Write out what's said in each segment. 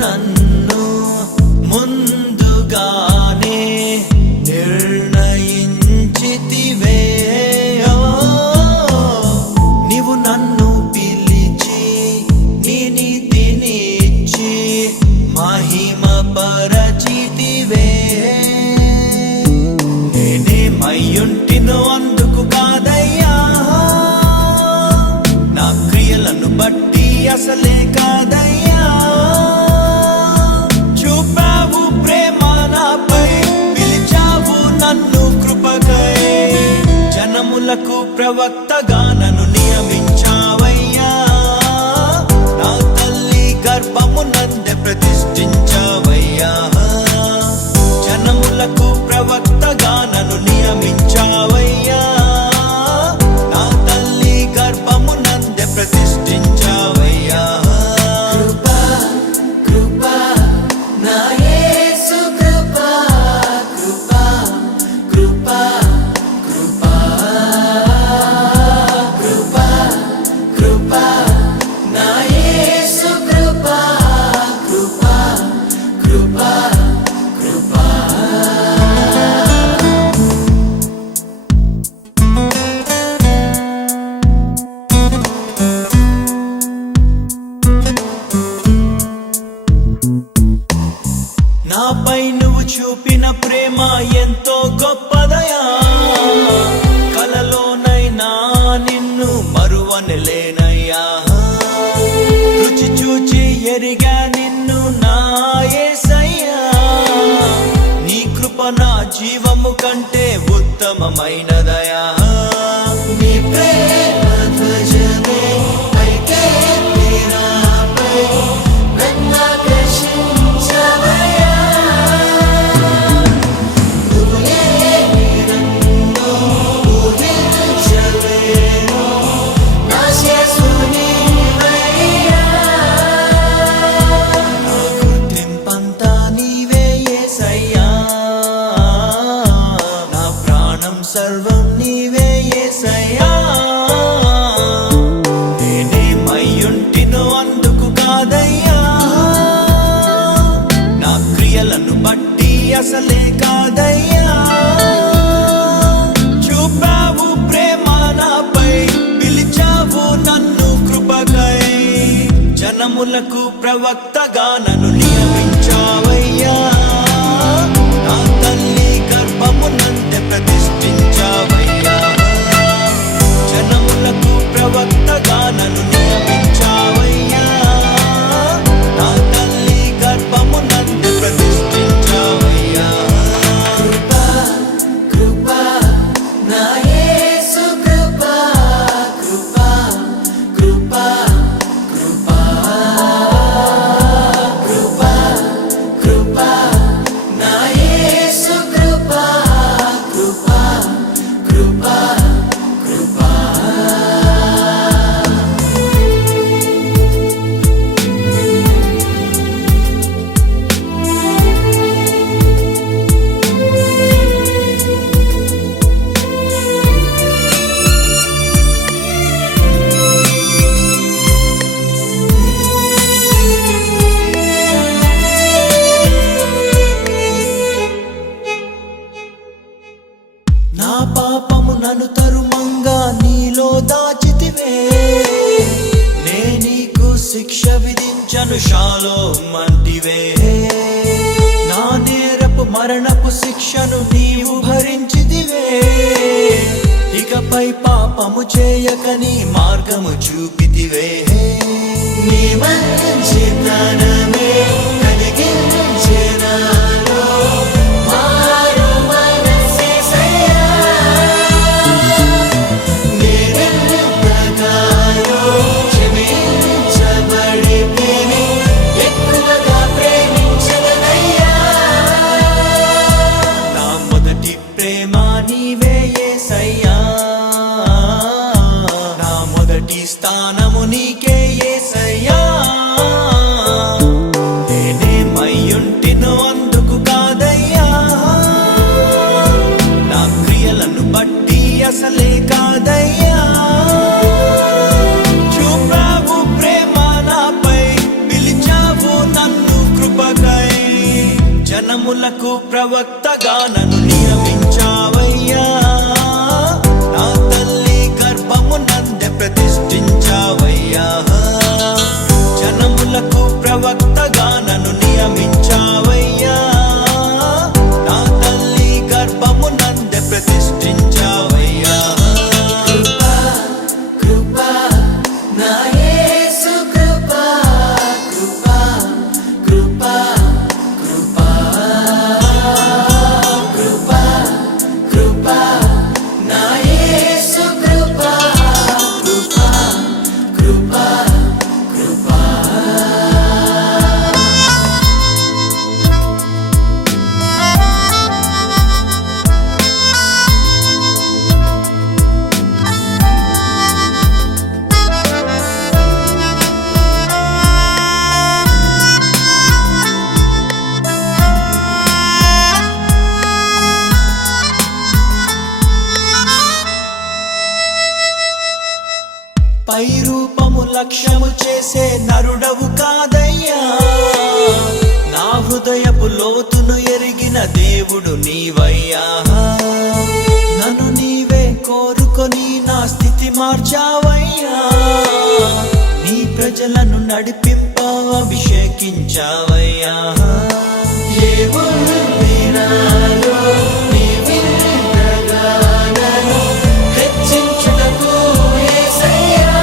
నన్ను ముందుగానే నిర్ణయించితివే. నీవు నన్ను పిలిచి నీ నీతినిచ్చి మహిమ పరచితివే. నేనేమయ్యుంటినో అందుకు కాదయ్యా, నా క్రియలను బట్టి అసలే కాదయ్యా. చూపావు ప్రేమ నాపై, పిలిచావు నన్ను కృపకై. జనములకు ప్రవక్తగా నన్ను నియమించావయ్యా. నా తల్లి గర్భమునందే ప్రతిష్ఠించావయ్యా. జనములకు ప్రవక్తగా నన్ను నియమించావయ్యా. నా తల్లి గర్భమునందే ప్రతిష్ఠించావయ్యా. నాపై నువ్వు చూపిన ప్రేమ ఎంతో గొప్పదయా. కలలోనైనా నిన్ను మరువనలేనయ్యా. రుచి చూచి ఎరిగా నిన్ను నా యేసయ్యా. నీ కృప నా జీవము కంటే ఉత్తమమైనదయా. నీ ప్రేమ ధ్వజమే పైకే నాపై సర్వం నీవే యేసయ్యా. నేనేమయ్యుంటినో అందుకు కాదయ్యా, నా క్రియలను బట్టి అసలే కాదయ్యా. చూపావు ప్రేమ నాపై, పిలిచావు నన్ను కృపకై. జనములకు ప్రవక్తగా నన్ను నియమించావయ్యా. నా తల్లి గర్భమునందే ప్రతిష్ఠించావయ్యా. జనములకు ప్రవక్తగా నన్ను నియమించావయ్యా. నా తల్లి గర్భమునందే ప్రతిష్ఠించావయ్యా. నా పాపము నన్ను తరుమంగా నీలో దాచితివే. నే నీకు శిక్ష విధించను షాలోమ్ అంటివే. నా నేరపు మరణపు శిక్షను నీవు భరించితివే. ఇకపై పాపము చేయక నీ మార్గము చూపితివే. నీ మంచి జ్ఞానమే కలిగించే నాలో మారు మనస్సేసయ్యా. నేనెంతగానో క్షమించబడితిని, ఎక్కువగా ప్రేమించదనయ్యా. నా మొదటి ప్రేమ నీవే యేసయ్యా, నా మొదటి స్థానము నీకే యేసయ్యా. నేనేమయ్యుంటినో అందుకు కాదయ్యా, నా క్రియలను బట్టి అసలే కాదయ్యా. చూపావు ప్రేమ నాపై, పిలిచావు నన్ను కృపకై. జనములకు ప్రవక్తగా నన్ను నియమించావయ్యా. నా తల్లి గర్భము నందే ప్రతిష్ఠించావయ్యా. జనములకు ప్రవక్తగా నన్ను నియమించావయ్యా. నా తల్లి గర్భము నందే ప్రతిష్ఠించావయ్యా. కృపా కృపా నా యేసు కృపా, కృపా కృపా కృపా కృపా కృపా నా యేసు కృపా, కృపా కృపా కృపా. పై రూపము లక్ష్యము చేసే నరుడవు కాదయ్యా. నా హృదయపు లోతును ఎరిగిన దేవుడు నీవయ్యా. నన్ను నీవే కోరుకొని నా స్థితి మార్చావయ్యా. నీ ప్రజలను నడిపింప అభిషేకించావయ్యా. ఏముంది నాలో నీ విన్నగానను హెచ్చించుటకు యేసయ్యా.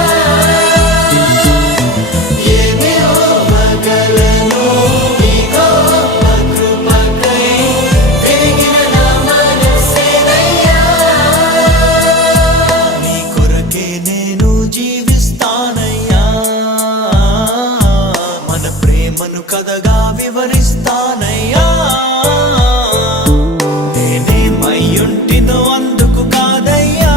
ఏమి ఇవ్వగలను నీ గొప్ప కృపకై, విరిగిన నా మనస్సేనయ్యా. నీ కొరకే నేను జీవిస్తానయ్యా. మన ప్రేమను కథగా వివరిస్తానయ్యా. నేనేమయ్యుంటినో అందుకు కాదయ్యా,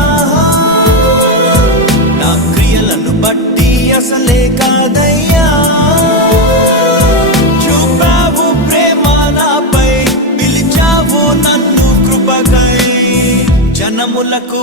నా క్రియలను బట్టి అసలే కాదయ్యా. చూపావు ప్రేమ నాపై, పిలిచావు నన్ను కృపకై. జనములకు